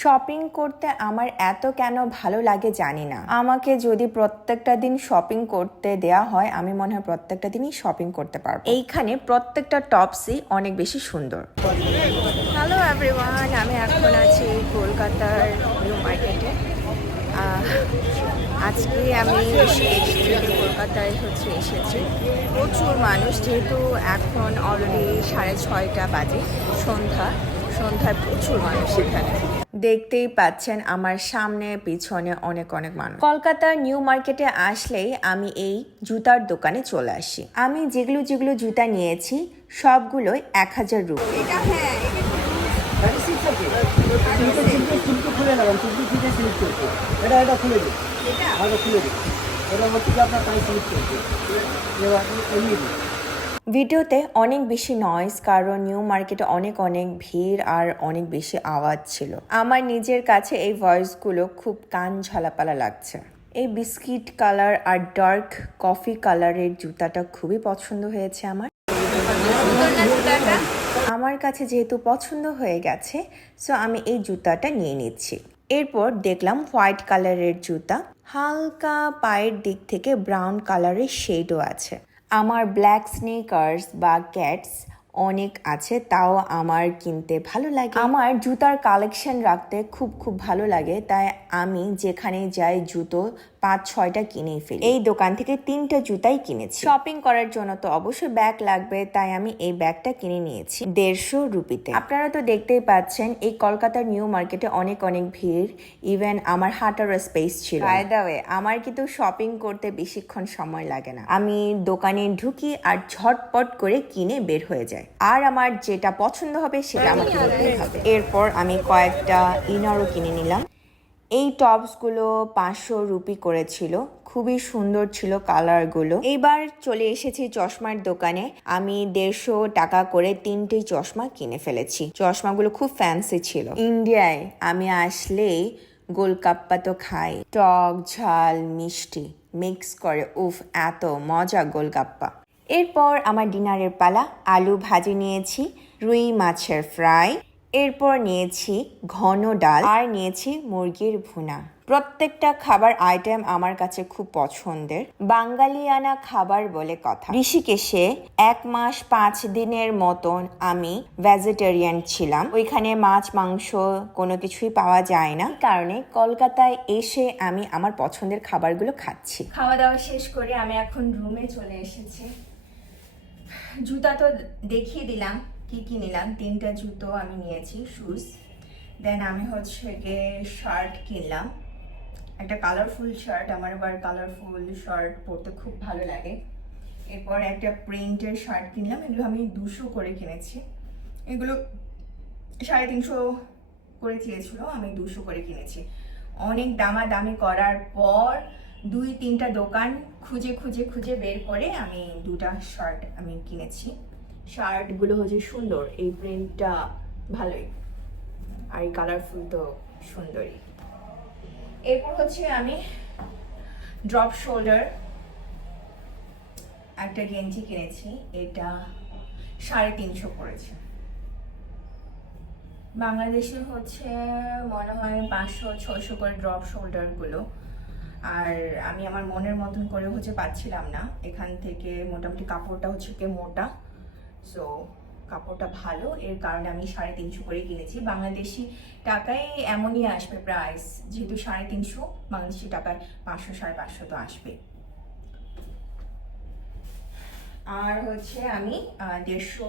Shopping করতে আমার এত কেন ভালো লাগে জানি না। আমাকে যদি প্রত্যেকটা দিন শপিং করতে দেয়া হয়, আমি মনে হয় প্রত্যেকটা দিনই শপিং করতে পারব। এইখানে প্রত্যেকটা টপসই অনেক বেশি সুন্দর। হ্যালো এভরিওয়ান আমি এখন আছি কলকাতার নিউ মার্কেটে আজকে আমি কলকাতায় হচ্ছে এসেছি। প্রচুর মানুষ, যেহেতু এখন অলরেডি সাড়ে ছয়টা বাজে সন্ধ্যা। সন্ধ্যায় প্রচুর মানুষ এখানে। দেখতেই পাচ্ছেন আমার সামনে পিছনে অনেক অনেক মানুষ। কলকাতার নিউ মার্কেটে আসলেই আমি এই জুতার দোকানে চলে আসি। আমি যেগুলো যেগুলো জুতা নিয়েছি সবগুলোই এক হাজার রুপি। এটা এটা খুলে দিন। আগে খুলে দিন। এটা আপনার পায়ে সিলেক্ট করতে এবার এমনি দিন। ভিডিওতে অনেক বেশি নয়েজ কারণ নিউ মার্কেটে অনেক অনেক ভিড় আর অনেক বেশি আওয়াজ ছিল। আমার নিজের কাছে এই ভয়েসগুলো খুব কান ঝালাপালা লাগছে। এই বিস্কিট কালার আর ডার্ক কফি কালারের জুতাটা খুবই পছন্দ হয়েছে আমার। আমার কাছে যেহেতু পছন্দ হয়ে গেছে সো আমি এই জুতাটা নিয়ে নিচ্ছি। এরপর দেখলাম হোয়াইট কালারের জুতা। হালকা পায়ের দিক থেকে ব্রাউন কালারের শেডও আছে। আমার ব্ল্যাক স্নিকার্স বা ক্যাটস অনেক আছে, তাও আমার কিনতে ভালো লাগে। আমার জুতার কালেকশন রাখতে খুব খুব ভালো লাগে, তাই আমি যেখানে যাই জুতো পাঁচ, ছয়টা কিনেই ফেলি। এই দোকান থেকে তিনটা জুতাই কিনেছি। শপিং করার জন্য তো অবশ্যই ব্যাগ লাগবে, তাই আমি এই ব্যাগটা কিনে নিয়েছি দেড়শো রুপিতে। আপনারা তো দেখতেই পাচ্ছেন, এই কলকাতার নিউ মার্কেটে অনেক অনেক ভিড়। ইভেন আমার হাঁটার স্পেস ছিল। ওয়ে আমার কিন্তু শপিং করতে বেশিক্ষণ সময় লাগে না। আমি দোকানে ঢুকি আর ঝটপট করে কিনে বের হয়ে যায় আর আমার যেটা পছন্দ হবে সেটা আমাকে নিতেই হবে। এরপর আমি কয়েকটা ইনারও কিনে নিলাম। এই টপসগুলো পাঁচশো রুপি করেছিল। খুবই সুন্দর ছিল কালারগুলো। এইবার চলে এসেছি চশমার দোকানে। আমি দেড়শো টাকা করে তিনটে চশমা কিনে ফেলেছি। চশমাগুলো খুব ফ্যান্সি ছিল। ইন্ডিয়ায় আমি আসলেই গোলকাপ্পা তো খাই। টক ঝাল মিষ্টি মিক্স করে। উফ এত মজা গোলকাপ্পা। এরপর আমার ডিনারের পালা, আলু ভাজি নিয়েছি, রুই মাছের ফ্রাই, এরপর নিয়েছি ঘন ডাল, আর নিয়েছি মুরগির ভুনা। প্রত্যেকটা খাবার আইটেম আমার কাছে খুব পছন্দের, বাঙালিয়ানা খাবার বলে কথা। ঋষিকেশে এক মাস পাঁচ দিনের মতন আমি ভেজিটেরিয়ান ছিলাম। ওইখানে মাছ, মাংস কোনো কিছুই পাওয়া যায় না। কারণে কলকাতায় এসে আমি আমার পছন্দের খাবারগুলো খাচ্ছি। খাওয়া দাওয়া শেষ করে আমি এখন রুমে চলে এসেছি। জুতা তো দেখিয়ে দিলাম, কি কি নিলাম? তিনটা জুতো আমি নিয়েছি শুজ দেন আমি হচ্ছে গিয়ে শার্ট কিনলাম। একটা কালারফুল শার্ট আমার আবার কালারফুল শার্ট পরতে খুব ভালো লাগে। এরপর একটা প্রিন্টের শার্ট কিনলাম, এগুলো আমি দুশো করে কিনেছি। এগুলো সাড়ে তিনশো করে চেয়েছিল, আমি দুশো করে কিনেছি। অনেক দামাদামি করার পর দুই, তিনটা দোকান খুঁজে খুঁজে খুঁজে বের করে আমি দুটা শার্ট আমি কিনেছি। শার্টগুলো হচ্ছে সুন্দর, এই প্রিন্টটা ভালোই। আর এই কালারফুল তো সুন্দরই। এরপর হচ্ছে আমি ড্রপ শোল্ডার একটা গেঞ্জি কিনেছি, এটা সাড়ে তিনশো পড়েছে। বাংলাদেশে হচ্ছে মনে হয় পাঁচশো ছশো করে ড্রপ শোল্ডারগুলো আর আমি আমার মনের মতন করে হচ্ছে পাচ্ছিলাম না। এখান থেকে মোটামুটি কাপড়টা হচ্ছে কি মোটা। সো কাপড়টা ভালো, এর কারণে আমি সাড়ে তিনশো করে কিনেছি। বাংলাদেশি টাকায় এমনই আসবে প্রাইস যেহেতু সাড়ে তিনশো, বাংলাদেশি টাকায় পাঁচশো, সাড়ে পাঁচশো তো আসবে। আর হচ্ছে আমি দেড়শো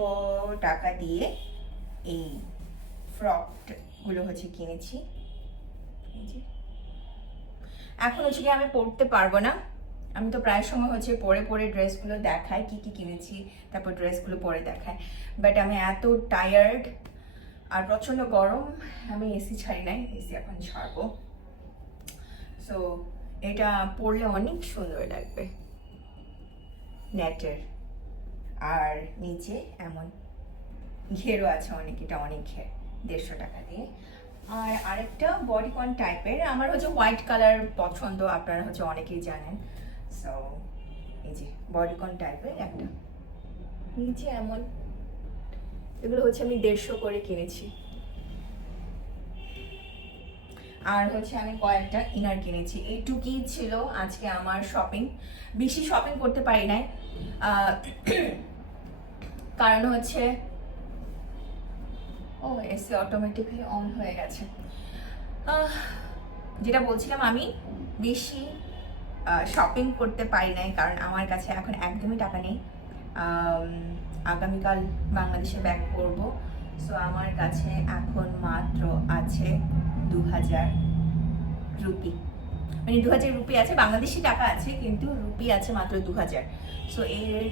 টাকা দিয়ে এই ফ্রকগুলো হচ্ছে কিনেছি। এই যে। এখন হচ্ছে কি আমি পরতে পারব না। আমি তো প্রায় সময় হচ্ছে পরে পরে ড্রেসগুলো দেখাই, কি কি কিনেছি, তারপর ড্রেসগুলো পরে দেখাই। বাট আমি এত টায়ার্ড আর প্রচণ্ড গরম, আমি এসি ছাড়ি নাই এসি এখন ছাড়বো। সো এটা পরলে অনেক সুন্দর লাগবে। নেটের আর নিচে এমন ঘেরও আছে অনেক, এটা অনেক ঘের, দেড়শো টাকা দিয়ে। আর আরেকটা বডিকন টাইপের আমার হচ্ছে হোয়াইট কালার পছন্দ, আপনারা হচ্ছে অনেকেই জানেন। সো এই যে বডিকন টাইপের একটা। নিচে এমন, এগুলো হচ্ছে আমি দেড়শো করে কিনেছি। আর হচ্ছে আমি কয়েকটা ইনার কিনেছি। এইটুকুই ছিল আজকে আমার শপিং বেশি শপিং করতে পারি নাই। কারণ হচ্ছে ও এসি অটোমেটিকলি অন হয়ে গেছে। যেটা বলছিলাম আমি, বেশি শপিং করতে পারি নাই, কারণ আমার কাছে এখন একদমই টাকা নেই। আগামীকাল বাংলাদেশে ব্যাক করব। সো আমার কাছে এখন মাত্র আছে দু হাজার রুপি। মানে দু হাজার রুপি আছে, বাংলাদেশি টাকা আছে, কিন্তু রুপি আছে মাত্র দু হাজার সো এর,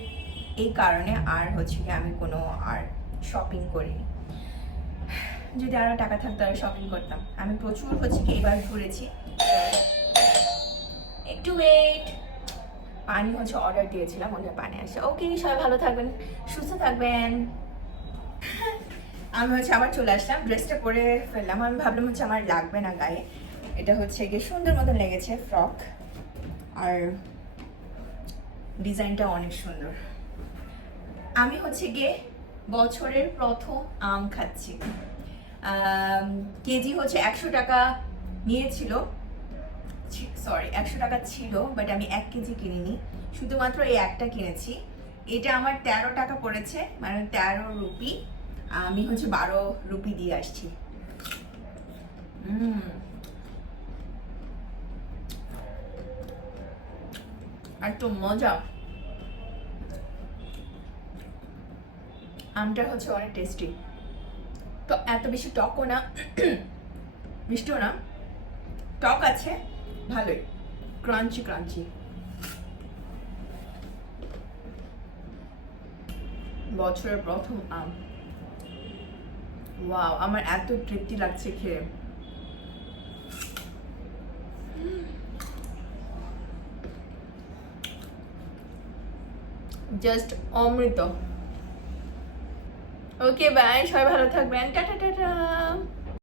এই কারণে আর হচ্ছে কি আমি কোনো আর শপিং করিনি। যদি আরও টাকা থাকতো, আর শপিং করতাম। আমি প্রচুর হচ্ছে কি, এবার ঘুরেছি। একটু ওয়েট পানি হচ্ছে অর্ডার দিয়েছিলাম, ওদের পানি আসে ওকে সবাই ভালো থাকবেন, সুস্থ থাকবেন। আমি হচ্ছে আবার চলে আসলাম ড্রেসটা পরে ফেললাম। আমি ভাবলাম হচ্ছে আমার লাগবে না গায়ে। এটা হচ্ছে গিয়ে সুন্দর মতন লেগেছে ফ্রক আর ডিজাইনটা অনেক সুন্দর। আমি হচ্ছে গিয়ে বছরের প্রথম আম খাচ্ছি। কেজি হচ্ছে একশো টাকা নিয়েছিল। সরি একশো টাকা ছিল বাট আমি এক কেজি কিনিনি। শুধুমাত্র এই একটা কিনেছি। এটা আমার তেরো টাকা পড়েছে মানে তেরো রুপি। আমি হচ্ছে বারো রুপি দিয়ে আসছি। আর তো মজা। আমটা হচ্ছে অনেক টেস্টি তো এত বেশি টকও না, মিষ্টিও না। টক আছে, ভালোই। Crunchy crunchy. বছরের প্রথম আম। ওয়াও, আমার এত তৃপ্তি লাগছে খেয়ে। জাস্ট অমৃত। ওকে বাই সবাই ভালো থাকবেন। Tata tata